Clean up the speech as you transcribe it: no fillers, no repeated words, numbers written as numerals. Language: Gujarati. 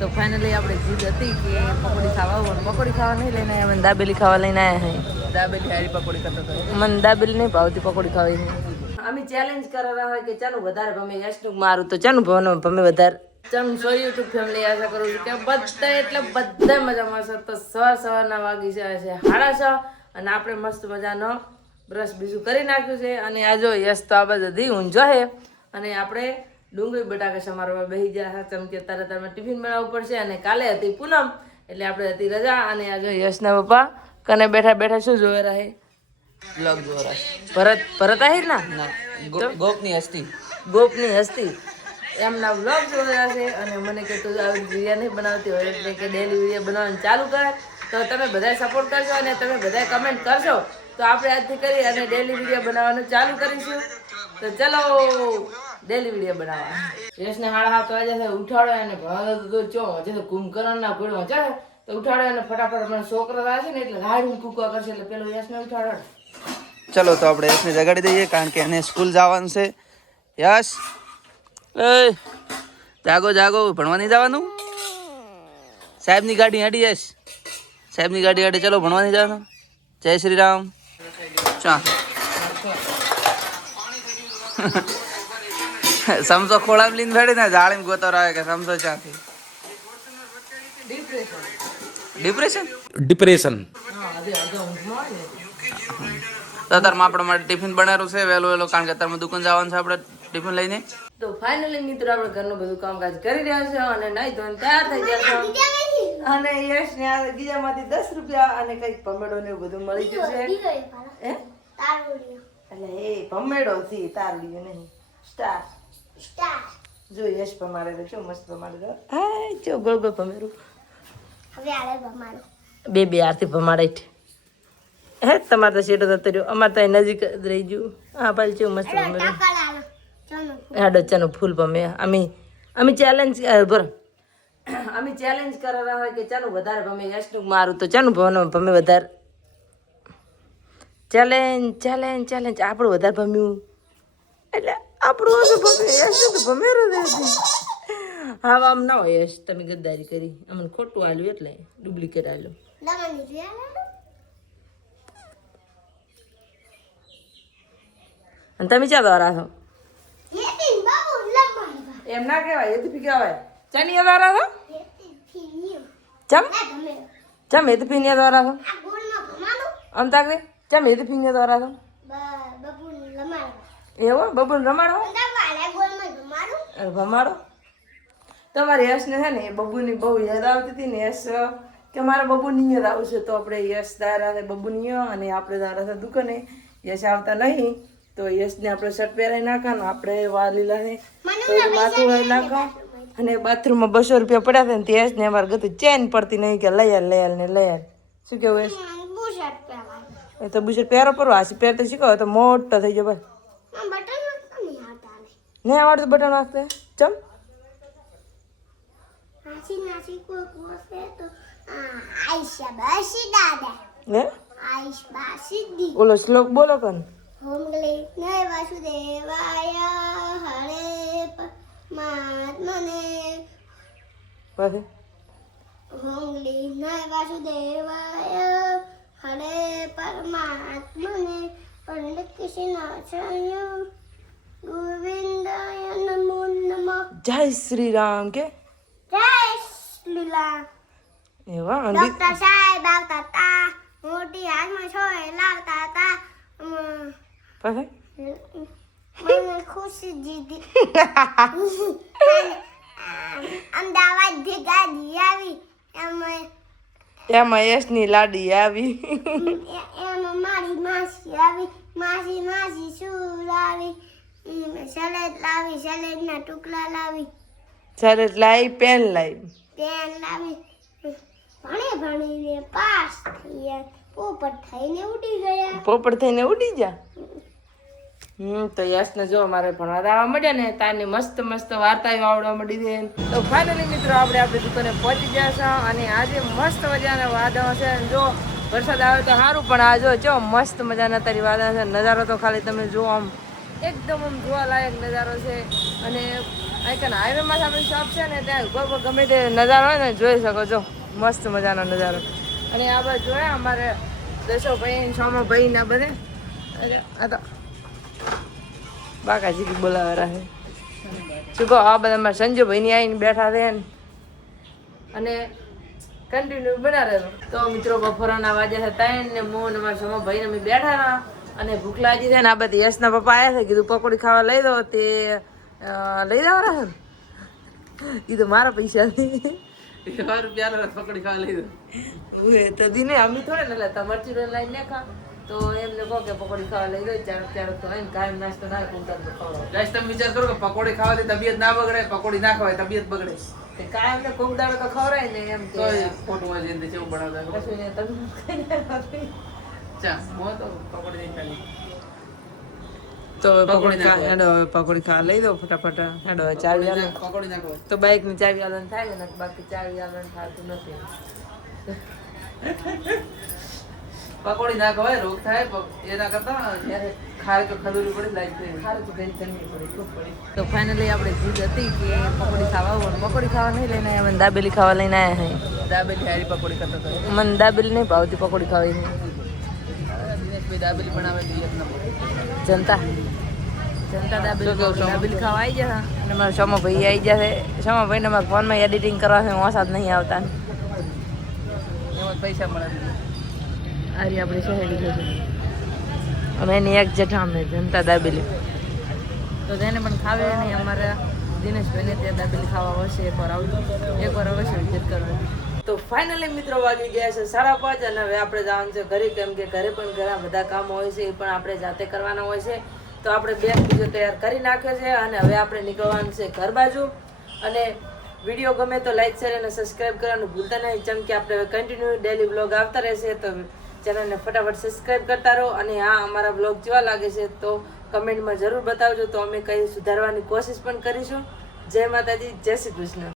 તો ફાઇનલી આપણે જીદ હતી કે પકોડી ખાવા આવો, પકોડી ખાવા નહીં લઈને આવ્યા, મને દાબેલી ખાવા લઈને આવ્યા હે. દાબેલી હારી પકોડી કરતો હતો. મને દાબેલી નહીં ભાવતી, પકોડી ખાવી. અમે ચેલેન્જ કરેલા હોય કે ચાલો વધારે ભમે યશનું મારું તો ચાલો ભમે વધારે. ચાલો સો યુટ્યુબ ફેમિલી આશા કરું છું કે બધા એટલે બધા મજામાં છે. તો સવારના વાગી છે 6:30 અને આપણે મસ્ત મજાનો બ્રશ બીજું કરી નાખ્યું છે. અને આ જો યશ તો આ બધી ઊંઝો છે અને આપણે ડુંગળી બટાકા સમારવા બેસી ગયા હતા. ચમકે તારે ટિફિન બનાવવું પડશે અને કાલે હતી પૂનમ એટલે આપણે હતી રજા. અને આ જો યશના પપ્પા કને બેઠા બેઠા શું જોવે રહે? બ્લોગ જોવે રહે. ભરત આહિર ના ગોપની હસ્તી એમના બ્લોગ જોવે છે. અને મને કે તું આવી વિડીયો નહીં બનાવતી હોય એટલે કે ડેલી વિડીયો બનાવવાનું ચાલુ કરે તો તમે બધા સપોર્ટ કરશો અને તમે બધા કમેન્ટ કરશો તો આપણે આજથી કરી અને ડેલી વિડીયો બનાવવાનું ચાલુ કરીશું. તો ચલો ડેલી વિડીયો બનાવવા. યશને 7:30 વાગ્યા ઉઠાડો અને ભણવાનો ચો હજે તો કુંભકરણ ના ગોળો ચાલે તો ઉઠાડો અને ફટાફટ મને છોકરો આવે ને એટલે રાડું કૂકવા કરશે એટલે પેલો યશને ઉઠાડો. ચલો તો આપણે યશને જગાડી દઈએ કારણ કે એને સ્કૂલ જવાનું છે. યશ એ જાગો જાગો, ભણવા નહીં જવાનું? સાહેબની ગાડી હાડી. યશ સાહેબની ગાડી હાડી. ચલો ભણવા નહીં જવાનું. જય શ્રી રામ. ચા સમસો ખોળામાં લીન ભેડી ને જાળીમાં ગોતો આવે કે સમસો ચાથી ડિપ્રેશન. તો અત્યારમાં આપણા માટે ટિફિન બનાવેલું છે વહેલું કારણ કે અત્યારમાં દુકાન જવાનું છે આપણે ટિફિન લઈને. તો ફાઇનલી મિત્રો આપણે ઘરનું બધું કામકાજ કરી રહ્યા છે અને નહીં ધોઈને તૈયાર થઈ ગયા છે. અને યશ ને આ ગીજામાંથી 10 રૂપિયા અને કઈક ભમેડો ને એવું બધું મળી ગયું છે. એટલે એ ભમેડો થી તારડીઓ નહીં સ્ટાર જો યશ ભમાડે તો મસ્ત ભમાડે. હા જો ગોળ ગોળ ભમેરું બે આરતી ભમાડે. હે તમારે તો શેડો થતો રહ્યો, અમારે તો નજીક જ રહી ગયું. હા પાછું કેવું મસ્ત ભમેરું. ડચ્ચાનું ફૂલ ભમે. અમે ચેલેન્જ કરેલા હોય કે ચાલો વધારે ભમે યશનું મારું તો ચાલો ભમે વધારે. ચેલેન્જ આપણું વધારે ભમ્યું એટલે આપણું ઓછું ભમે. યશનું તો ભમેરું રહેતું. હા આમ ના હોય યશ, તમે ગદ્દારી કરી અમને ખોટું આલ્યું એટલે ડુપ્લિકેટ આલ્યું. અને તમે ક્યાં દ્વારા છો? એમ ના કહેવાય, એથી કહેવાય ચાની દ્વારા છો. ચમ હેતફીનિયા દ્વારા છો? આમ તાકરે ચમ હેતફીનિયા દ્વારા છો? એવો બબુન રમાડો ભમાડો. તમારે યશને છે ને એ બબુની બહુ યાદ આવતી હતી ને યશ કે મારે બબુની યાદ આવશે તો આપણે યશ દારા બબુની અને આપણે દારા દુકાને યશ આવતા નહીં તો યશને આપણે શર્ટ પહેરાવી નાખા ને આપણે વાલીલાને માથું વાળી નાખા. અને બાથરૂમમાં 200 રૂપિયા પડ્યા હતા ને તે યશને અમારે ગતું ચેન પડતી નહીં કે લઈ આલ. શું કેવું યશ? એ તો બુશર્ટ પહેરો પર હાસી પહેરતા શીખો તો મોટો થઈ ગયો ભાઈ. નહીં આવડતું બટન વાગતે ચમ ઓલો શ્લોક બોલો કન. જય શ્રી રામ કે એવા ડોક્ટર સાહેબ આવતા તા, મોટી હાથમાં છોય લાવતા તા, મને ખુશી દીધી. અમદાવાદથી ગાડી આવી એમાં યશની લાડી આવી. એમાં મારી માસી આવી, માસી શું લાવી? સલેડ લાવી, સલેડના ટુકડા લાવી, સલેડ લાવી, પેન લાવી. ભણીને પાસ થયા, પોપટ થઈને ઉડી ગયા. તો યશને જો મારે ભણવા આવવા મળ્યા ને તારની મસ્ત વાર્તાઓ આવડવા મળી છે. તો ફાઇનલી મિત્રો આપણે આપણી દુકાને પહોંચી ગયા છે અને આજે મસ્ત મજાના વાદળો છે. જો વરસાદ આવે તો સારું પણ આ જો મસ્ત મજાના તારી વાદળા છે. નજારો તો ખાલી તમે જુઓ, આમ એકદમ આમ જોવાલાયક નજારો છે. અને આઈકન હાઈવેમાં આપણી શોપ છે ને ત્યાં ઉપર પર ગમે તે નજારો હોય ને જોઈ શકો છો મસ્ત મજાનો નજારો. અને આ બાજુ જોયા અમારે દશોભાઈ સોમાભાઈ ના બધે આ તો બાકાજી બોલાવા છે શું કહો આ બધા અમારા સંજુભાઈની આવીને બેઠા છે ને અને કન્ટિન્યુ બના રહેલો. તો મિત્રો બપોરના વાગ્યા હતા 3 ને હું અને મારા સોમાભાઈ અમે બેઠા રહ્યા અને ભૂખ લાગી છે ને આ બધી યશના પપ્પા આવ્યા છે કીધું પકોડી ખાવા લઈ દો તે લઈ જવાના છે ને એ તો મારા પૈસા ₹100 પકોડી ખાવા લઈ દો તો દીને અમે થોડે ને લેતા મરચી લાઈને ને ખા તો એમને કહો કે પકોડી ખાવા લઈ દો ત્યારે તો આવીને કાયમ નાસ્તો ના કુંતર તો ખવડાવો. ગાઈસ તમે વિચાર કરો કે પકોડી ખાવાથી તબિયત ના બગડે, પકોડી ના ખવાય તબિયત બગડે. તે કાયમ ને કોક દાડો તો ખવડાય ને એમ કે તો ખોટું હોય છે કેવું બનાવતા ખબર? કશું ને તમે ચા હું તો પકોડી નહીં ખાલી. તો પકોડી નાખો. હેડો હવે પકોડી ખાવા લઈ દો ફટાફટ હેડો હવે ચાવી આલો પકોડી ના ખવાય. તો બાઇક ની ચાવી આલન થાય ને બાકી ચાવી આલન થતું નથી. પકોડી ના ખવાય રોગ થાય એના કરતા ખાય તો ખજૂરી પડી લાઈટ થઈ. સારું તો ઘણી ઠંડી પડી ખૂબ પડી. તો ફાઇનલી આપણે જીદ હતી કે પકોડી ખાવા આવો પકોડી ખાવા નહીં લઈને આવ્યા મને દાબેલી ખાવા લઈને આવ્યા હે. દાબેલી હારી પકોડી કરતો હતો. મને દાબેલી નહીં ભાવતી પકોડી ખાવી છે. દિનેશભાઈ દાબેલી બનાવે તો એક નંબર. જનતા દાબેલી ખાવા આવી જશે અને મારા સોમાભાઈ આવી જશે. સોમાભાઈને મારા ફોનમાં એડિટિંગ કરવા છે વાંસા જ નહીં આવતા. એમાં પૈસા મળે. આરી આપણી સહેલી છે અમે એની એક જઠામને જનતા દાબેલી તો તેને પણ ખાવે નહીં. અમારા દિનેશભાઈને ત્યાં દાબેલી ખાવા આવશે એકવાર આવજો એકવાર અવશ્ય વિઝિટ કરવાનું. તો ફાઇનલી મિત્રો વાગી ગયા છે 5:30 અને હવે આપણે જવાનું છે ઘરે કેમ કે ઘરે પણ ઘણા બધા કામો હોય છે એ પણ આપણે જાતે કરવાના હોય છે. તો આપણે બેગ બીજો તૈયાર કરી નાખ્યો છે અને હવે આપણે નીકળવાનું છે ઘર બાજુ. અને વિડીયો ગમે તો લાઈક શેર અને સબસ્ક્રાઇબ કરવાનું ભૂલતા નહીં જેમ કે આપણે કન્ટિન્યુ ડેલી બ્લોગ આવતા રહેશે તો ચેનલને ફટાફટ સબસ્ક્રાઇબ કરતા રહો. અને હા અમારા બ્લોગ કેવા લાગે છે તો કમેન્ટમાં જરૂર બતાવજો તો અમે કંઈ સુધારવાની કોશિશ પણ કરીશું. જય માતાજી, જય શ્રી કૃષ્ણ.